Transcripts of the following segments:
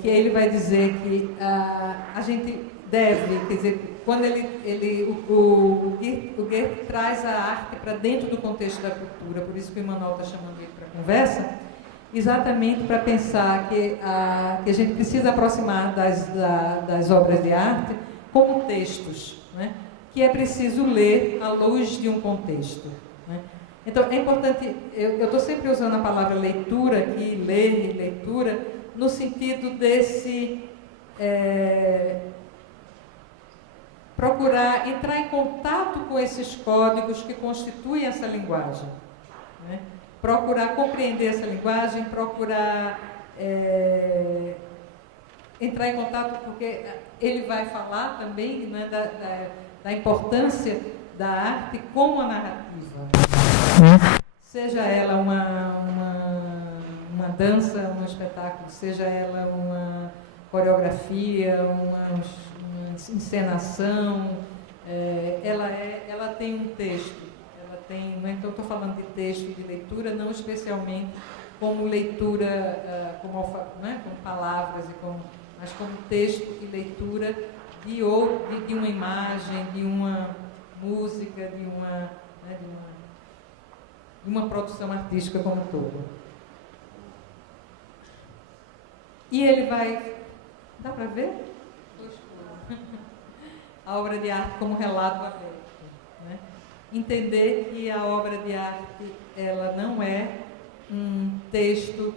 que ele vai dizer que a gente deve, quer dizer, quando o Goethe traz a arte para dentro do contexto da cultura, por isso que o Emmanuel está chamando ele para conversa, exatamente para pensar que a gente precisa aproximar das obras de arte como textos, né? Que é preciso ler à luz de um contexto, né? Então, é importante, eu estou sempre usando a palavra leitura aqui, ler e leitura, no sentido desse procurar entrar em contato com esses códigos que constituem essa linguagem, né? Procurar compreender essa linguagem, procurar entrar em contato, porque ele vai falar também, né, da importância da arte como a narrativa. Seja ela uma dança, um espetáculo, seja ela uma coreografia, uma encenação, ela tem um texto. Então, estou falando de texto, de leitura, não especialmente como leitura, como palavras, mas como texto e leitura de uma imagem, de uma música, de uma produção artística como um todo. E ele vai... Dá para ver? A obra de arte como relato aberto, né? Entender que a obra de arte, ela não é um texto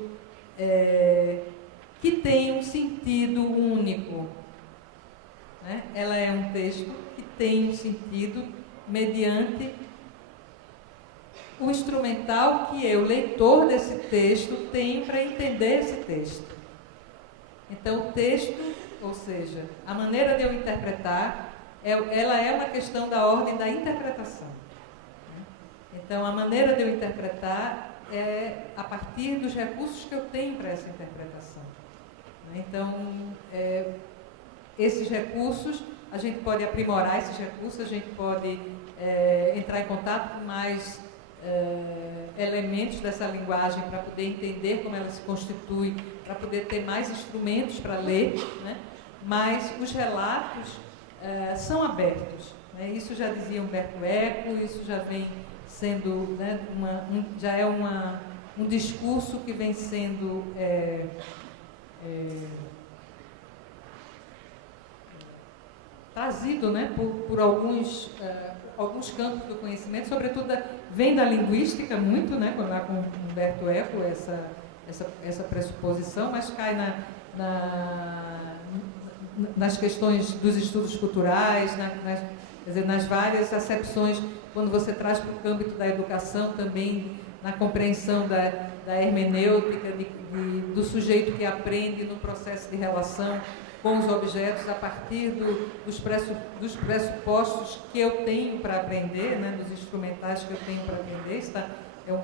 que tem um sentido único, né? Ela é um texto que tem um sentido mediante o instrumental que eu, leitor desse texto, tenho para entender esse texto. Então, o texto, ou seja, a maneira de eu interpretar, ela é uma questão da ordem da interpretação. Então, a maneira de eu interpretar é a partir dos recursos que eu tenho para essa interpretação. Então, esses recursos, a gente pode aprimorar esses recursos, a gente pode entrar em contato com mais elementos dessa linguagem para poder entender como ela se constitui, para poder ter mais instrumentos para ler, né? Mas os relatos são abertos, né? Isso já dizia Umberto Eco, isso já vem sendo, né, já é um discurso que vem sendo trazido, né, por alguns campos do conhecimento, sobretudo vem da linguística muito, né, lá com Umberto Eco, essa pressuposição, mas cai nas questões dos estudos culturais, quer dizer, nas várias acepções, quando você traz para o âmbito da educação também, na compreensão da hermenêutica, do sujeito que aprende no processo de relação com os objetos a partir dos pressupostos que eu tenho para aprender, né, dos instrumentais que eu tenho para aprender. Isso é um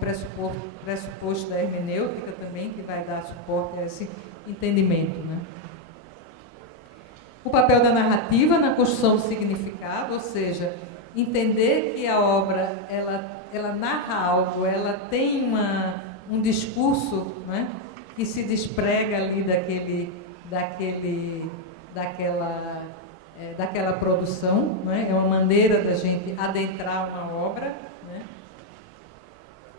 pressuposto da hermenêutica também, que vai dar suporte a esse entendimento, né? O papel da narrativa na construção do significado, ou seja, entender que a obra ela narra algo, ela tem um discurso, né, que se desprega ali daquela produção, né? É uma maneira da gente adentrar uma obra,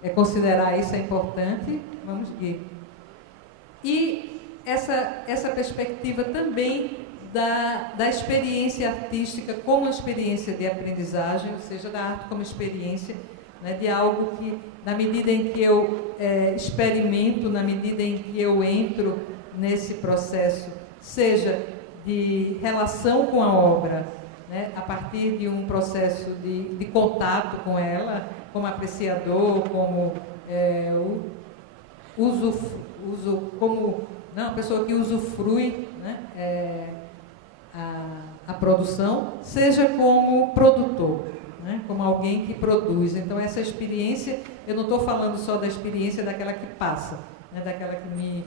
né? Considerar isso é importante. Vamos seguir. E essa perspectiva também da experiência artística como experiência de aprendizagem, ou seja, da arte como experiência, né, de algo que, na medida em que eu experimento, na medida em que eu entro nesse processo, seja de relação com a obra, né, a partir de um processo de contato com ela, como apreciador, como como uma pessoa que usufrui, né, a produção, seja como produtor, né, como alguém que produz. Então, essa experiência, eu não estou falando só da experiência daquela que passa, né, daquela que me...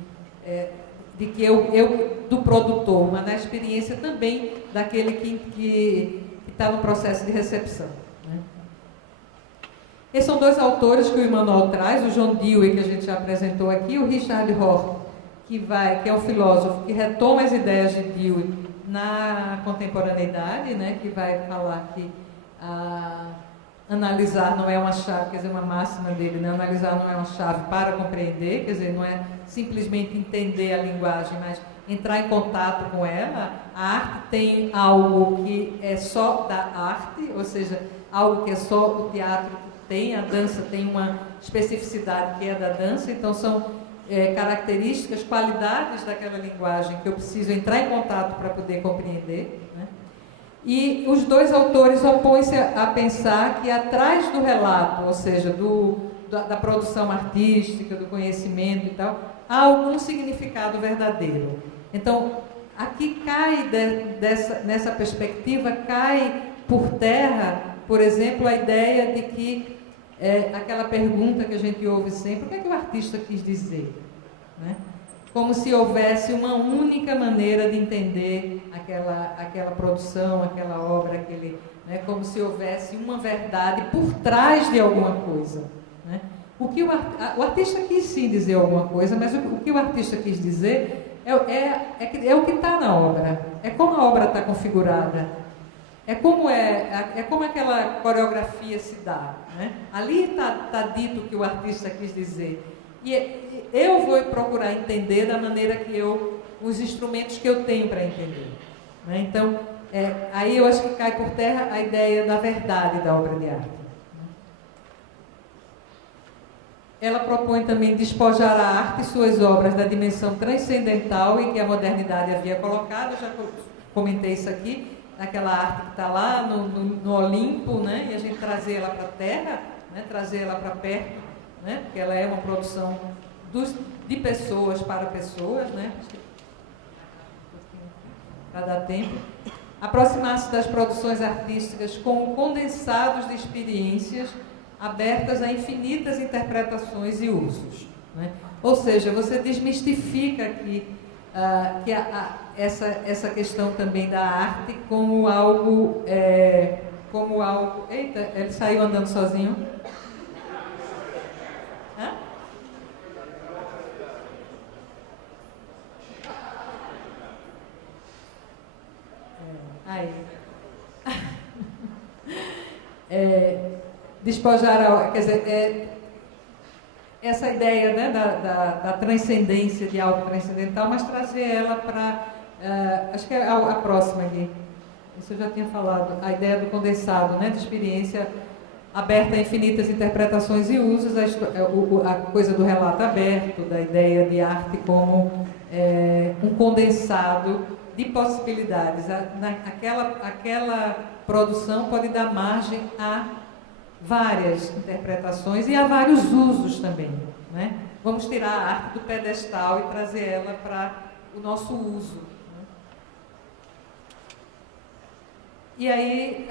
do produtor, mas da experiência também daquele que está no processo de recepção, né? Esses são dois autores que o Emmanuel traz, o John Dewey, que a gente já apresentou aqui, e o Richard Rohr, que é um filósofo que retoma as ideias de Dewey na contemporaneidade, né, que vai falar que analisar não é uma chave, quer dizer, uma máxima dele, né? Analisar não é uma chave para compreender, quer dizer, não é simplesmente entender a linguagem, mas entrar em contato com ela. A arte tem algo que é só da arte, ou seja, algo que é só o teatro que tem, a dança tem uma especificidade que é da dança, então são características, qualidades daquela linguagem que eu preciso entrar em contato para poder compreender, né? E os dois autores opõem-se a pensar que atrás do relato, ou seja, da produção artística, do conhecimento e tal, há algum significado verdadeiro. Então, aqui cai, nessa perspectiva, cai por terra, por exemplo, a ideia de que aquela pergunta que a gente ouve sempre, o que é que o artista quis dizer? Né? Como se houvesse uma única maneira de entender aquela produção, aquela obra, né? Como se houvesse uma verdade por trás de alguma coisa. Né? O artista quis sim dizer alguma coisa, mas o que o artista quis dizer é o que está na obra, é como a obra está configurada, é como aquela coreografia se dá. Né? Ali está dito o que o artista quis dizer. E eu vou procurar entender da maneira que os instrumentos que eu tenho para entender. Né? Então, aí eu acho que cai por terra a ideia da verdade da obra de arte. Ela propõe também despojar a arte e suas obras da dimensão transcendental em que a modernidade havia colocado. Eu já comentei isso aqui, naquela arte que está lá no Olimpo, né? E a gente trazer ela para a Terra, né? Trazer ela para perto, né? Porque ela é uma produção de pessoas para pessoas, né? Para dar tempo. Aproximar-se das produções artísticas como condensados de experiências abertas a infinitas interpretações e usos. Né? Ou seja, você desmistifica aqui essa questão também da arte como algo... Eita, ele saiu andando sozinho. Hã? Aí. Despojar, quer dizer, essa ideia, né, da transcendência, de algo transcendental, mas trazer ela para, acho que é a próxima aqui, isso eu já tinha falado, a ideia do condensado, né, de experiência aberta a infinitas interpretações e usos, a coisa do relato aberto, da ideia de arte como um condensado de possibilidades. Aquela produção pode dar margem a várias interpretações e a vários usos também. Né? Vamos tirar a arte do pedestal e trazer ela para o nosso uso. Né? E aí,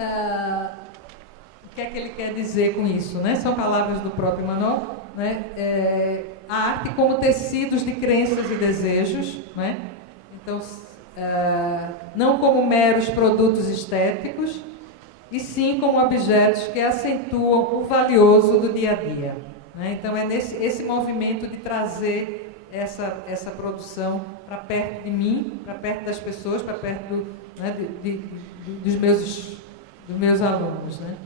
o que é que ele quer dizer com isso? Né? São palavras do próprio Emmanuel. Né? A arte como tecidos de crenças e desejos. Né? Então, não como meros produtos estéticos, e sim como objetos que acentuam o valioso do dia a dia. Né? Então, é esse movimento de trazer essa produção para perto de mim, para perto das pessoas, para perto né, dos meus alunos. Né?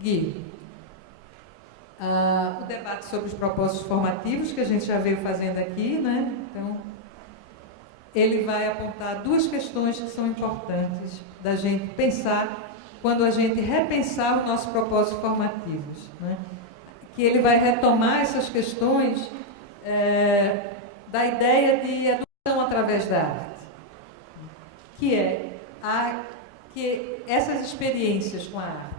Gui, o debate sobre os propósitos formativos, que a gente já veio fazendo aqui, né? Então, ele vai apontar duas questões que são importantes da gente pensar quando a gente repensar os nossos propósitos formativos. Né? Que ele vai retomar essas questões da ideia de educação através da arte. Que que essas experiências com a arte,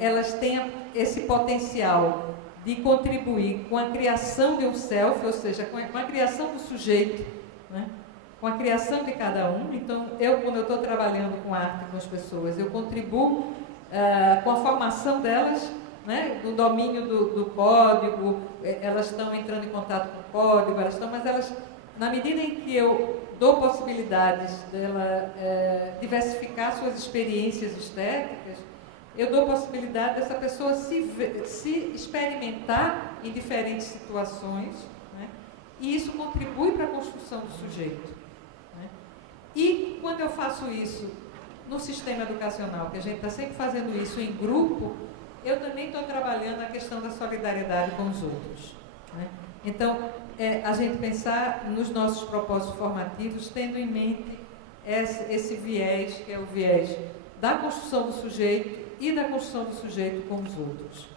elas têm esse potencial de contribuir com a criação de um self, ou seja, com a criação do sujeito, né? Com a criação de cada um. Então, quando eu estou trabalhando com arte com as pessoas, eu contribuo com a formação delas, né? No domínio do código, elas estão entrando em contato com o código, mas na medida em que eu dou possibilidades dela diversificar suas experiências estéticas, eu dou possibilidade dessa pessoa se experimentar em diferentes situações, né? E isso contribui para a construção do sujeito, né? E quando eu faço isso no sistema educacional, que a gente está sempre fazendo isso em grupo, eu também estou trabalhando a questão da solidariedade com os outros, né? Então, a gente pensar nos nossos propósitos formativos tendo em mente esse viés, que é o viés da construção do sujeito e da construção do sujeito com os outros.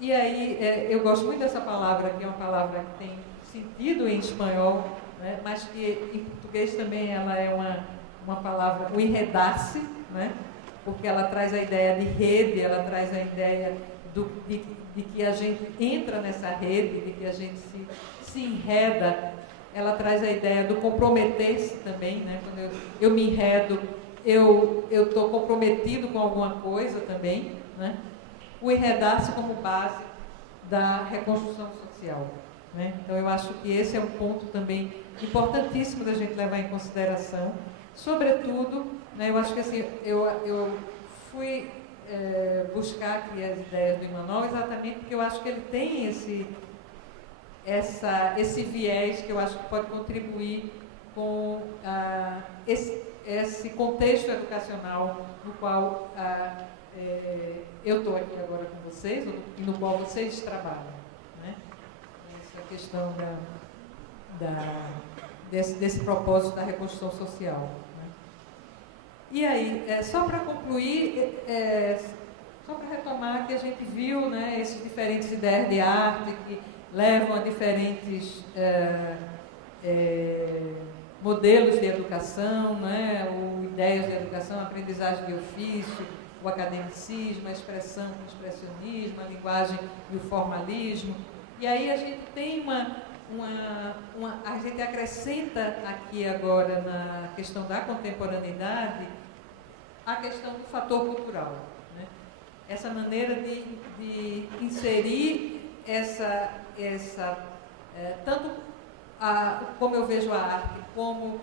E aí, eu gosto muito dessa palavra, que é uma palavra que tem sentido em espanhol, né, mas que em português também ela é uma palavra, o enredar-se, né, porque ela traz a ideia de rede, ela traz a ideia de que a gente entra nessa rede, de que a gente se enreda. Ela traz a ideia do comprometer-se também, né? Quando eu me enredo, eu estou comprometido com alguma coisa também, né? O enredar-se como base da reconstrução social, né? Então, eu acho que esse é um ponto também importantíssimo da gente levar em consideração. Sobretudo, né, eu acho que assim, eu fui buscar aqui as ideias do Emmanuel exatamente porque eu acho que ele tem esse viés que eu acho que pode contribuir com esse contexto educacional no qual eu estou aqui agora com vocês, e no qual vocês trabalham, né? Essa questão desse propósito da reconstrução social. E aí, só para concluir, só para retomar que a gente viu, né, esses diferentes ideias de arte que levam a diferentes modelos de educação, né, ou ideias de educação, a aprendizagem de ofício, o academicismo, a expressão, o expressionismo, a linguagem e o formalismo. E aí a gente tem a gente acrescenta aqui agora na questão da contemporaneidade a questão do fator cultural, né? Essa maneira de inserir tanto como eu vejo a arte, como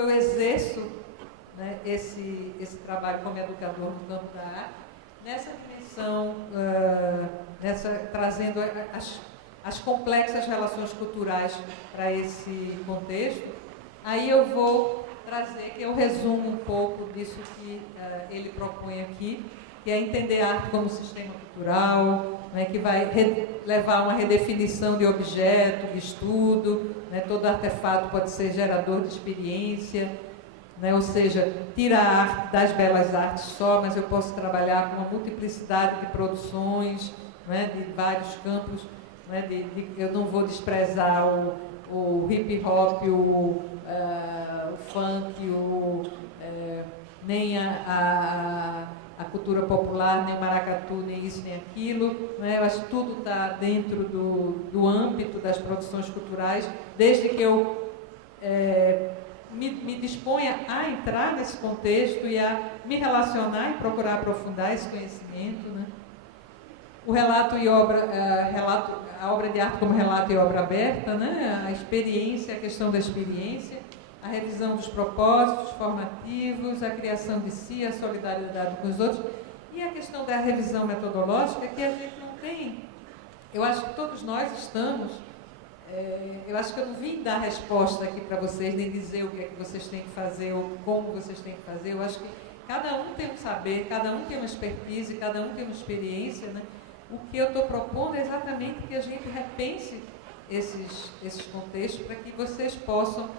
eu exerço, né, esse trabalho como educador no campo da arte, nessa dimensão, trazendo as complexas relações culturais para esse contexto. Aí eu vou trazer, que eu resumo um pouco disso que ele propõe aqui, que é entender a arte como sistema cultural, né, que vai levar a uma redefinição de objeto, de estudo, né, todo artefato pode ser gerador de experiência, né, ou seja, tira a arte das belas artes só, mas eu posso trabalhar com uma multiplicidade de produções, né, de vários campos. Eu não vou desprezar o hip hop, o funk, nem a cultura popular, nem o maracatu, nem isso, nem aquilo, né? Eu acho que tudo está dentro do âmbito das produções culturais, desde que eu me disponha a entrar nesse contexto e a me relacionar e procurar aprofundar esse conhecimento, né? O relato e a obra de arte como relato e obra aberta, né? A experiência, a questão da experiência, a revisão dos propósitos formativos, a criação de si, a solidariedade com os outros e a questão da revisão metodológica, que a gente não tem. Eu acho que todos nós estamos. Eu acho que eu não vim dar resposta aqui para vocês, nem dizer o que é que vocês têm que fazer ou como vocês têm que fazer. Eu acho que cada um tem um saber, cada um tem uma expertise, cada um tem uma experiência, né? O que eu estou propondo é exatamente que a gente repense esses contextos para que vocês possam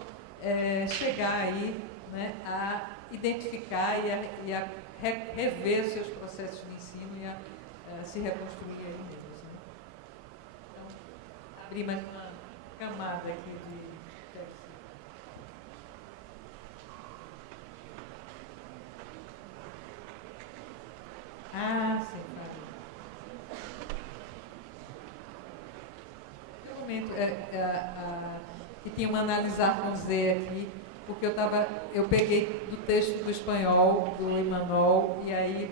chegar aí, né, a identificar e a rever seus processos de ensino e a se reconstruir aí mesmo, né? Então, abrir mais uma camada aqui de... Ah, sim. Que tinha uma analisar com Z aqui, porque eu peguei do texto do espanhol, do Emmanuel, e aí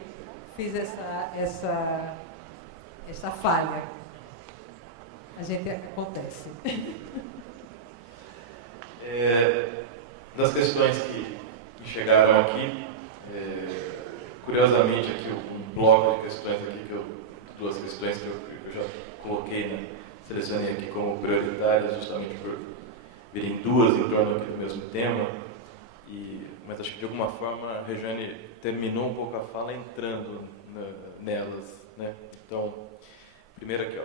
fiz essa falha. A gente acontece. Das questões que chegaram aqui, curiosamente aqui bloco de questões aqui, duas questões que eu já coloquei, né? Selecionei aqui como prioritárias, justamente por virem duas em torno aqui do mesmo tema, mas acho que de alguma forma a Regiane terminou um pouco a fala entrando nelas, né? Então, primeiro aqui, ó.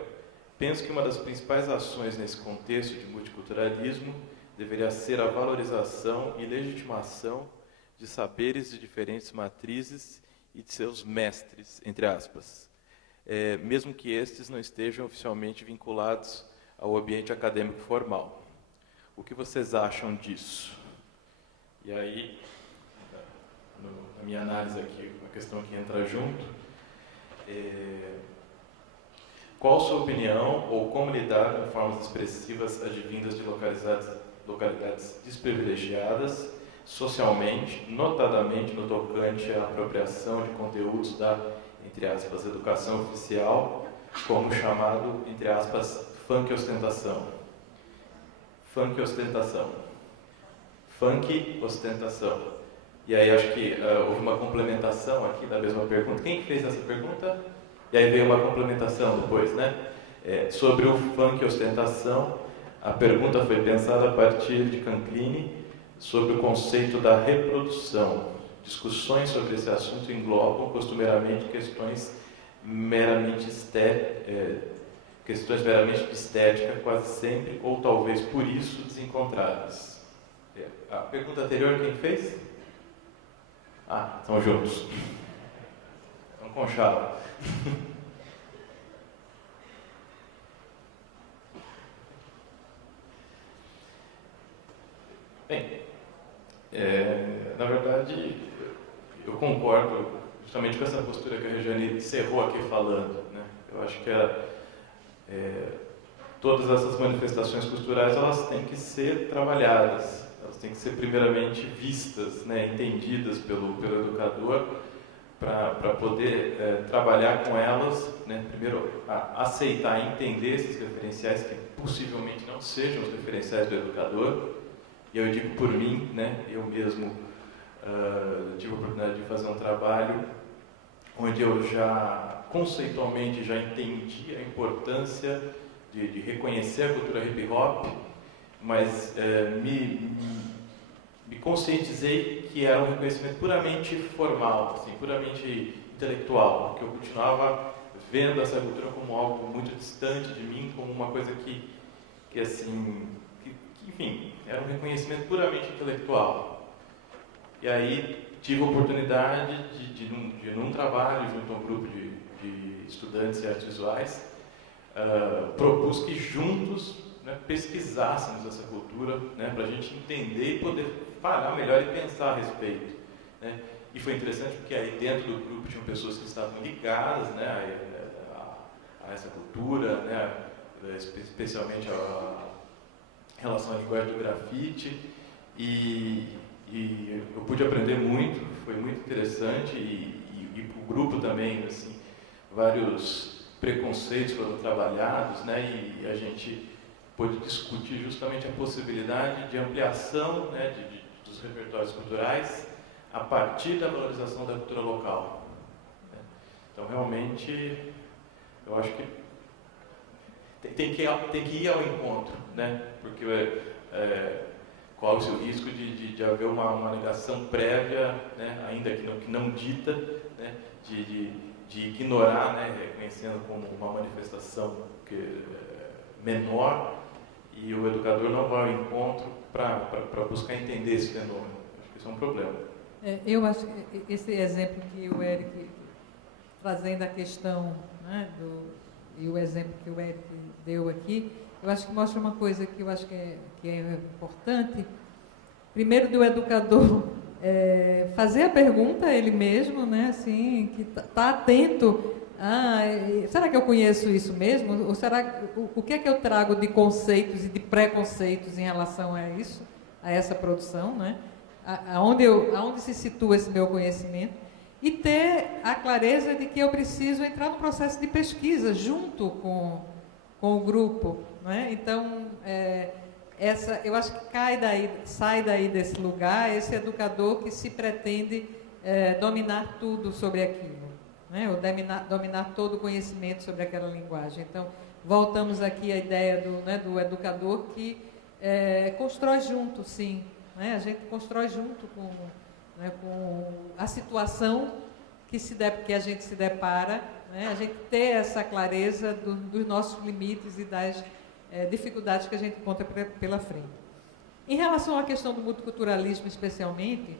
Penso que uma das principais ações nesse contexto de multiculturalismo deveria ser a valorização e legitimação de saberes de diferentes matrizes e de seus mestres, entre aspas, mesmo que estes não estejam oficialmente vinculados ao ambiente acadêmico formal. O que vocês acham disso? E aí, na minha análise aqui, uma questão que entra junto, qual sua opinião ou como lidar com formas expressivas advindas de localidades desprivilegiadas socialmente, notadamente no tocante à apropriação de conteúdos da, entre aspas, educação oficial, como o chamado, entre aspas, funk ostentação. Funk ostentação. Funk ostentação. E aí acho que houve uma complementação aqui da mesma pergunta. Quem que fez essa pergunta? E aí veio uma complementação depois, né? Sobre o funk ostentação, a pergunta foi pensada a partir de Canclini sobre o conceito da reprodução. Discussões sobre esse assunto englobam costumeiramente questões meramente de estética, quase sempre, ou talvez por isso, desencontradas. A pergunta anterior quem fez? Ah, estão juntos. Estão com chave. Bem, na verdade, eu concordo justamente com essa postura que a Regiane encerrou aqui falando, né? Eu acho que todas essas manifestações culturais, elas têm que ser trabalhadas, elas têm que ser primeiramente vistas, né, entendidas pelo educador, para poder trabalhar com elas, né, primeiro aceitar e entender esses referenciais que possivelmente não sejam os referenciais do educador. E eu digo por mim, né, eu mesmo tive a oportunidade de fazer um trabalho onde eu já conceitualmente já entendi a importância de reconhecer a cultura hip hop, mas me conscientizei que era um reconhecimento puramente formal, assim, puramente intelectual, porque eu continuava vendo essa cultura como algo muito distante de mim, como uma coisa que enfim, era um reconhecimento puramente intelectual. E aí tive a oportunidade de num trabalho junto a um grupo de estudantes de artes visuais, propus que juntos, né, pesquisássemos essa cultura, né, para a gente entender e poder parar melhor e pensar a respeito, né. E foi interessante porque aí dentro do grupo tinham pessoas que estavam ligadas, né, a essa cultura, né, especialmente a relação à linguagem do grafite, e eu pude aprender muito, foi muito interessante, e para o grupo também, assim, vários preconceitos foram trabalhados, né, e a gente pôde discutir justamente a possibilidade de ampliação, né, dos repertórios culturais a partir da valorização da cultura local. Né. Então, realmente, eu acho que tem que ir ao encontro, né, porque corre-se o risco de haver uma negação prévia, né, ainda que não dita, né, de ignorar, né, reconhecendo como uma manifestação menor, e o educador não vai ao encontro para buscar entender esse fenômeno. Acho que isso é um problema. Eu acho que esse exemplo que o Eric, trazendo a questão, né, e o exemplo que o Eric deu aqui, eu acho que mostra uma coisa que eu acho que é importante. Primeiro, do educador fazer a pergunta a ele mesmo, né, assim, que está atento. Será que eu conheço isso mesmo? Ou será o que é que eu trago de conceitos e de preconceitos em relação a isso, a essa produção, né? Aonde se situa esse meu conhecimento? E ter a clareza de que eu preciso entrar no processo de pesquisa junto com o grupo, né? Então, eu acho que sai daí desse lugar esse educador que se pretende dominar tudo sobre aquilo, né? Ou dominar todo o conhecimento sobre aquela linguagem. Então, voltamos aqui à ideia do educador que constrói junto, sim. Né? A gente constrói junto com a situação que a gente se depara, né? A gente ter essa clareza dos nossos limites e das dificuldades que a gente encontra pela frente. Em relação à questão do multiculturalismo, especialmente,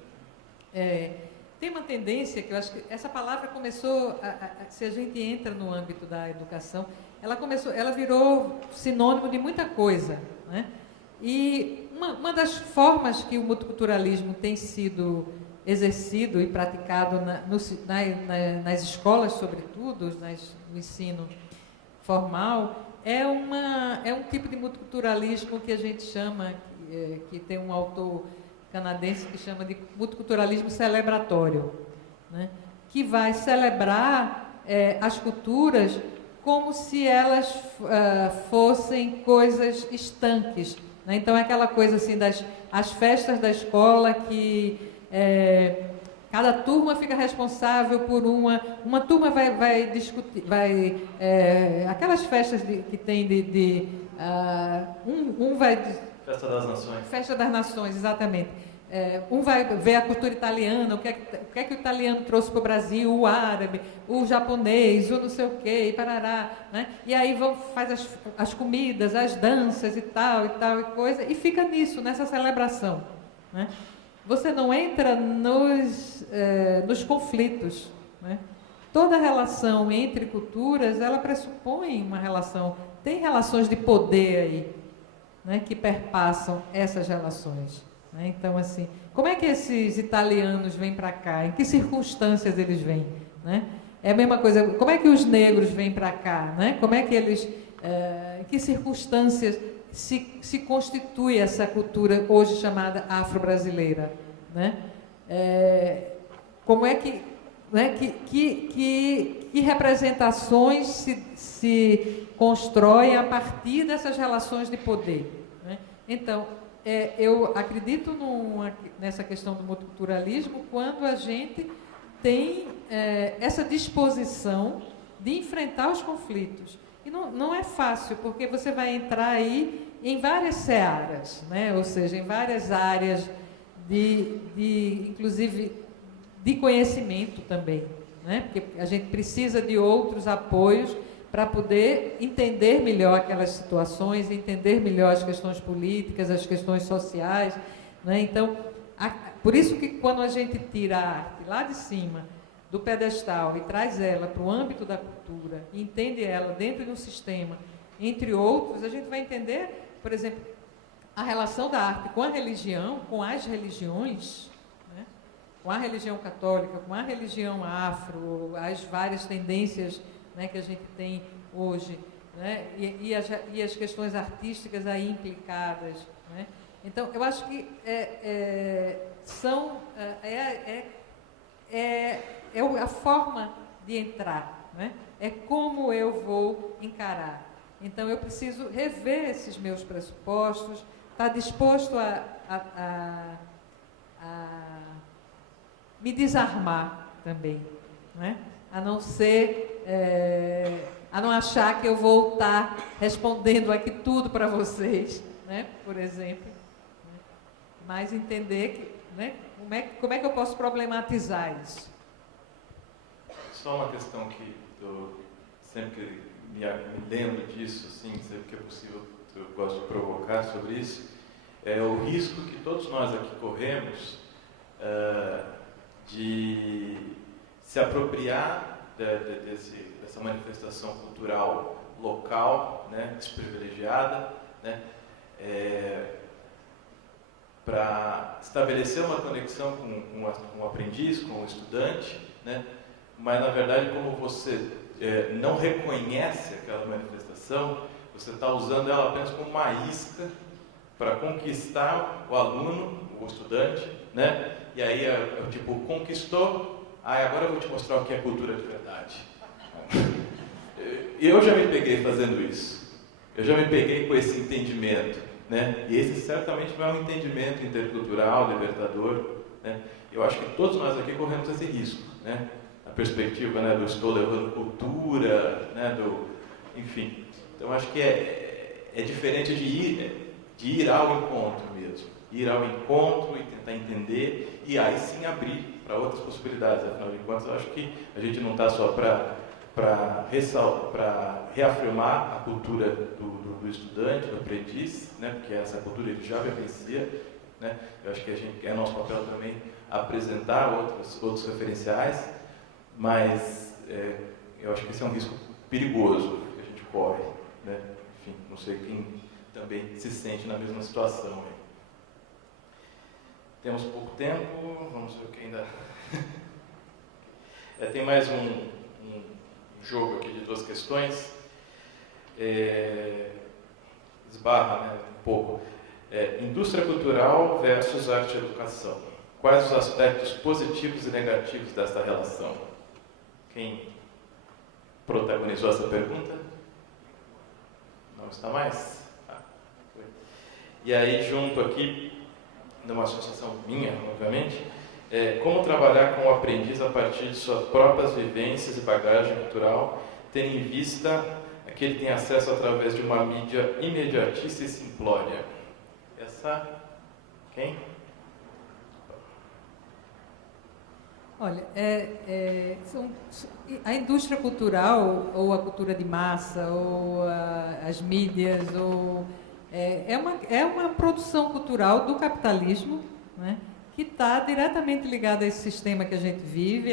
tem uma tendência que eu acho que essa palavra começou, se a gente entra no âmbito da educação, ela virou sinônimo de muita coisa, né? E uma das formas que o multiculturalismo tem sido exercido e praticado nas escolas, sobretudo, no ensino formal, é um tipo de multiculturalismo que a gente chama, que tem um autor canadense que chama de multiculturalismo celebratório, né? Que vai celebrar as culturas como se elas fossem coisas estanques, né? Então, é aquela coisa assim, as festas da escola que cada turma fica responsável por uma turma vai discutir, aquelas festas que tem vai... Festa das Nações. Festa das Nações, exatamente. Um vai ver a cultura italiana, o que é que o italiano trouxe para o Brasil, o árabe, o japonês, o não sei o quê, e parará, né? E aí faz as comidas, as danças e tal, e coisa, e fica nisso, nessa celebração, né? Você não entra nos conflitos, né? Toda relação entre culturas, ela pressupõe uma relação, tem relações de poder aí, né, que perpassam essas relações, né? Então, assim, como é que esses italianos vêm para cá? Em que circunstâncias eles vêm, né? É a mesma coisa, como é que os negros vêm para cá, né? Como é que eles, em que circunstâncias se constitui essa cultura hoje chamada afro-brasileira, né? Como é que, né, que representações se constroem a partir dessas relações de poder, né? Então, eu acredito nessa questão do multiculturalismo quando a gente tem essa disposição de enfrentar os conflitos. E não é fácil, porque você vai entrar aí em várias searas, né? Ou seja, em várias áreas, inclusive, de conhecimento também, né? Porque a gente precisa de outros apoios para poder entender melhor aquelas situações, entender melhor as questões políticas, as questões sociais, né? Então, por isso que quando a gente tira a arte lá de cima do pedestal e traz ela para o âmbito da cultura, e entende ela dentro de um sistema, entre outros, a gente vai entender, por exemplo, a relação da arte com a religião, com as religiões, né? Com a religião católica, com a religião afro, as várias tendências, né, que a gente tem hoje, né? E as questões artísticas aí implicadas, né? Então, eu acho que a forma de entrar, né? É como eu vou encarar. Então, eu preciso rever esses meus pressupostos, estar disposto a me desarmar também, né? A não ser, a não achar que eu vou estar respondendo aqui tudo para vocês, né? Por exemplo, né? Mas entender que, né? Como é que eu posso problematizar isso? Só uma questão que eu sempre me lembro disso, assim, sempre que é possível, eu gosto de provocar sobre isso, é o risco que todos nós aqui corremos de se apropriar dessa manifestação cultural local, né, desprivilegiada, né, para estabelecer uma conexão com o aprendiz, com o estudante, né, mas na verdade, como você não reconhece aquela manifestação, você está usando ela apenas como uma isca para conquistar o aluno, o estudante, né? E aí tipo, conquistou, agora eu vou te mostrar o que é cultura de verdade. Eu já me peguei fazendo isso, eu já me peguei com esse entendimento, né? E esse certamente não é um entendimento intercultural, libertador, né? Eu acho que todos nós aqui corremos esse risco, né? Na perspectiva, né, do estou levando cultura, né, enfim. Então acho que é diferente de ir ao encontro mesmo, ir ao encontro e tentar entender e aí sim abrir para outras possibilidades. Afinal de contas, eu acho que a gente não está só para reafirmar a cultura do estudante, do aprendiz, né, porque essa cultura ele já vivencia, né. Eu acho que é nosso papel também apresentar outros referenciais, mas eu acho que esse é um risco perigoso que a gente corre, né? Enfim, não sei quem também se sente na mesma situação aí. Temos pouco tempo, vamos ver o que ainda... tem mais um jogo aqui de duas questões. Esbarra, né, um pouco. Indústria cultural versus arte e educação. Quais os aspectos positivos e negativos desta relação? Quem protagonizou essa pergunta? Não está mais? Foi. E aí, junto aqui, numa associação minha, obviamente, como trabalhar com o aprendiz a partir de suas próprias vivências e bagagem cultural, tendo em vista que ele tem acesso através de uma mídia imediatista e simplória. Essa... Quem? Olha, a indústria cultural, ou a cultura de massa, ou as mídias, é uma produção cultural do capitalismo, né, que está diretamente ligada a esse sistema que a gente vive,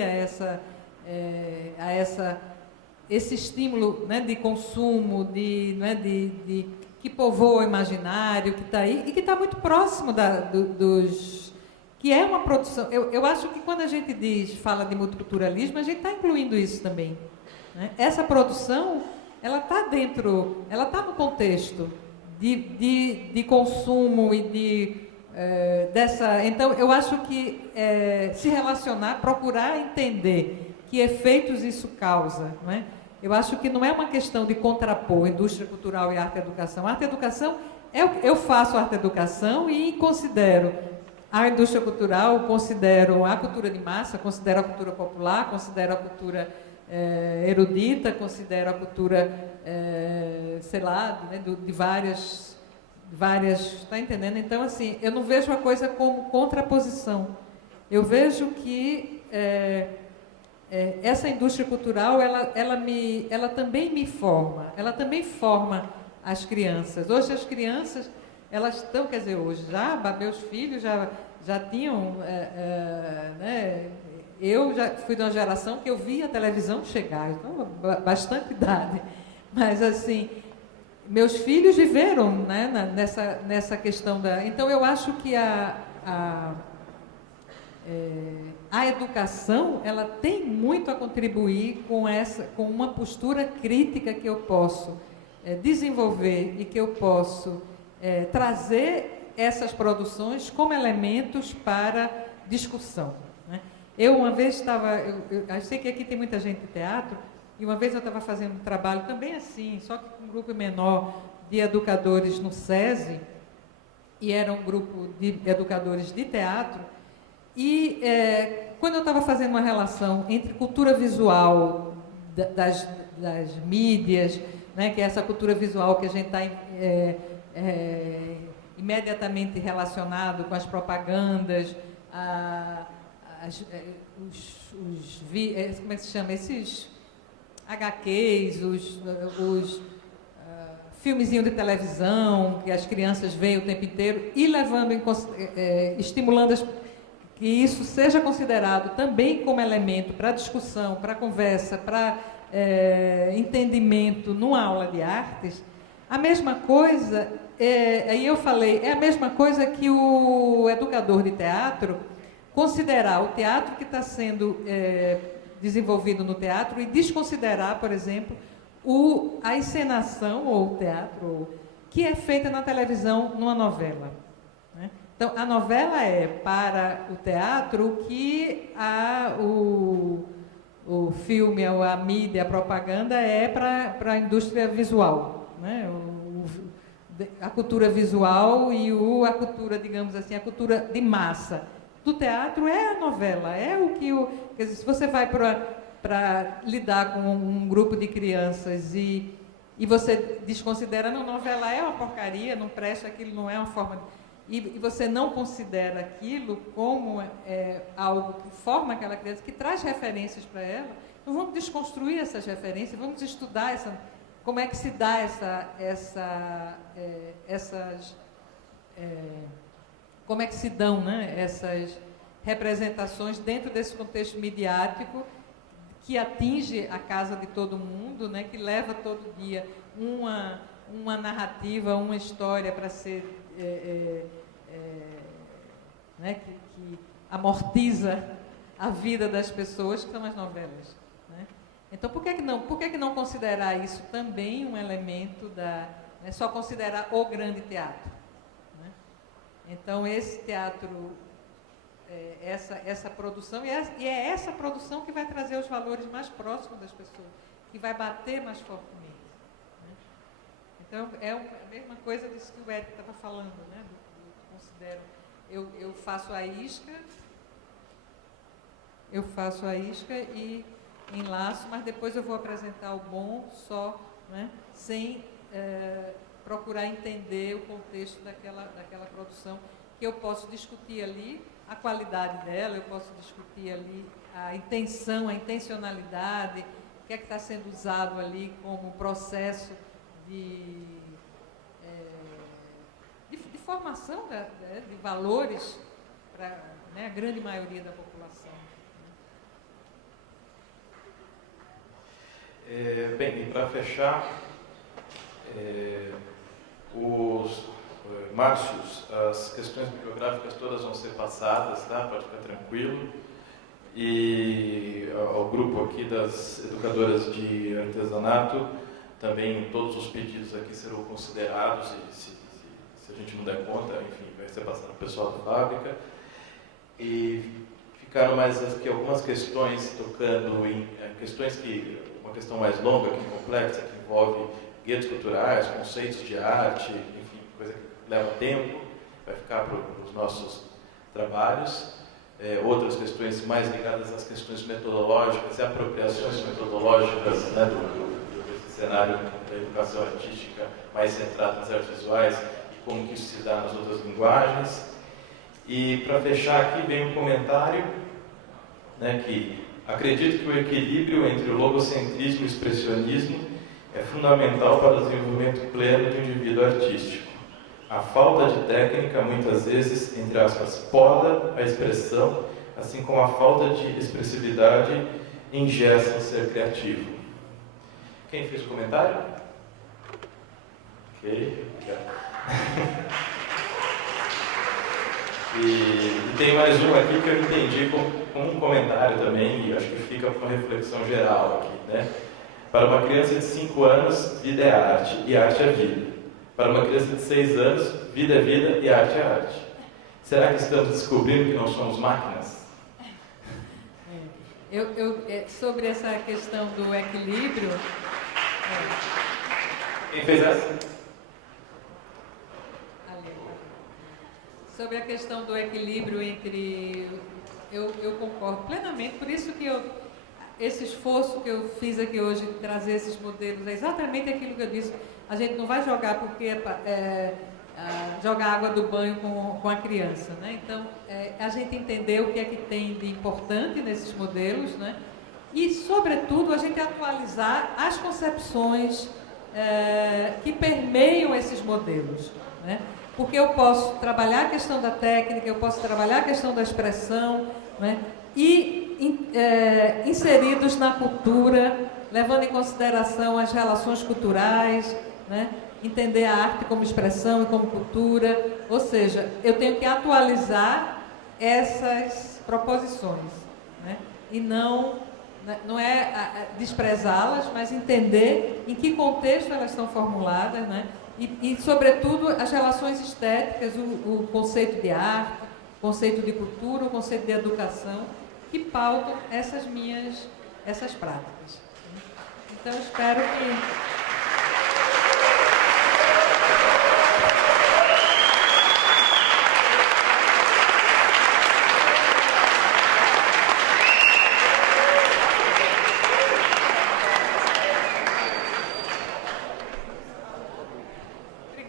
esse estímulo, né, de consumo, que povoa o imaginário, que está aí, e que está muito próximo que é uma produção. Eu acho que quando a gente fala de multiculturalismo, a gente está incluindo isso também, né? Essa produção, ela está dentro, ela está no contexto de consumo e dessa... Então, eu acho que se relacionar, procurar entender que efeitos isso causa, não é? Eu acho que não é uma questão de contrapor indústria cultural e arte-educação. Arte-educação, eu faço arte-educação e considero a indústria cultural, considero a cultura de massa, considero a cultura popular, considero a cultura erudita, considero a cultura, sei lá, né, de várias... Está entendendo? Então, assim, eu não vejo a coisa como contraposição. Eu vejo que essa indústria cultural, ela também me forma, ela também forma as crianças. Hoje as crianças, elas estão, quer dizer, hoje meus filhos já tinham, né, eu já fui de uma geração que eu via a televisão chegar, então, bastante idade, mas assim, meus filhos viveram, né, nessa questão da... Então, eu acho que a educação, ela tem muito a contribuir com uma postura crítica que eu posso desenvolver e que eu posso trazer essas produções como elementos para discussão, né? Eu uma vez eu sei que aqui tem muita gente de teatro, e uma vez eu estava fazendo um trabalho também assim, só que com um grupo menor de educadores no SESI, e era um grupo de educadores de teatro, e quando eu estava fazendo uma relação entre cultura visual das mídias, né, que é essa cultura visual que a gente está imediatamente relacionado com as propagandas, como é que se chama? Esses HQs, os filmezinhos de televisão que as crianças veem o tempo inteiro, e estimulando que isso seja considerado também como elemento para discussão, para conversa, para entendimento numa aula de artes. A mesma coisa, aí eu falei, é a mesma coisa que o educador de teatro considerar o teatro que está sendo desenvolvido no teatro e desconsiderar, por exemplo, a encenação ou o teatro que é feita na televisão numa novela, né? Então, a novela é para o teatro o que o filme, a mídia, a propaganda é para a indústria visual, né? A cultura visual e a cultura, digamos assim, a cultura de massa. Do teatro é a novela, é o que... Quer dizer, se você vai para para lidar com um grupo de crianças e você desconsidera, não, novela é uma porcaria, não presta, aquilo não é uma forma... E você não considera aquilo como algo que forma aquela criança, que traz referências para ela, então vamos desconstruir essas referências, vamos estudar como é que se dá como é que se dão, né, essas representações dentro desse contexto midiático que atinge a casa de todo mundo, né, que leva todo dia uma narrativa, uma história para ser, né, que amortiza a vida das pessoas, que são as novelas. Né? Então, por que não considerar isso também um elemento né, só considerar o grande teatro? Né? Então, esse teatro... essa produção, e é essa produção que vai trazer os valores mais próximos das pessoas, que vai bater mais fortemente. Né? Então, é a mesma coisa disso que o Érico estava falando, né? Considero, eu faço a isca e enlaço, mas depois eu vou apresentar o bom só, né? Sem procurar entender o contexto daquela produção, que eu posso discutir ali a qualidade dela, eu posso discutir ali a intenção, a intencionalidade, o que é que está sendo usado ali como processo de formação de valores para, né, a grande maioria da população. Bem, e para fechar, Márcios, as questões bibliográficas todas vão ser passadas, tá? Pode ficar tranquilo. E ao grupo aqui das educadoras de artesanato, também todos os pedidos aqui serão considerados e se a gente não der conta, enfim, vai ser passado para o pessoal da fábrica. E ficaram mais aqui algumas questões tocando em uma questão mais longa, que complexa, que envolve guetos culturais, conceitos de arte, enfim, coisa que leva tempo, vai ficar para os nossos trabalhos. Outras questões mais ligadas às questões metodológicas e apropriações metodológicas, né, desse cenário da educação artística mais centrado nas artes visuais e como que isso se dá nas outras linguagens. E para fechar aqui vem um comentário, né, que acredito que o equilíbrio entre o logocentrismo e o expressionismo é fundamental para o desenvolvimento pleno de um indivíduo artístico. A falta de técnica, muitas vezes, entre aspas, poda a expressão, assim como a falta de expressividade engessa o ser criativo. Quem fez o comentário? Ok, obrigado. E tem mais um aqui que eu entendi como um comentário também, e acho que fica para uma reflexão geral aqui, né? Para uma criança de 5 anos, vida é arte, e arte é vida. Para uma criança de 6 anos, vida é vida e arte é arte. Será que estamos descobrindo que não somos máquinas? Sobre essa questão do equilíbrio... Quem fez essa? Sobre a questão do equilíbrio entre... Eu concordo plenamente, por isso que esse esforço que eu fiz aqui hoje de trazer esses modelos é exatamente aquilo que eu disse. A gente não vai jogar porque jogar água do banho com a criança, né? Então, a gente entender o que é que tem de importante nesses modelos, né? E, sobretudo, a gente atualizar as concepções que permeiam esses modelos, né? Porque eu posso trabalhar a questão da técnica, eu posso trabalhar a questão da expressão, né? E inseridos na cultura, levando em consideração as relações culturais, né? Entender a arte como expressão e como cultura, ou seja, eu tenho que atualizar essas proposições, né? E não é desprezá-las, mas entender em que contexto elas estão formuladas, né? E sobretudo, as relações estéticas, o conceito de arte, o conceito de cultura, o conceito de educação, que pautam essas práticas. Então, espero que...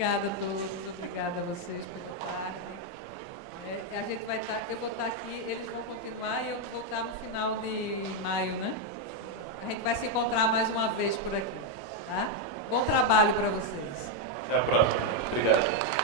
Obrigada a todos, obrigada a vocês pela parte. A gente vai estar, eu vou estar aqui, eles vão continuar e eu vou estar no final de maio, né? A gente vai se encontrar mais uma vez por aqui, tá? Bom trabalho para vocês. Até a próxima. Obrigado.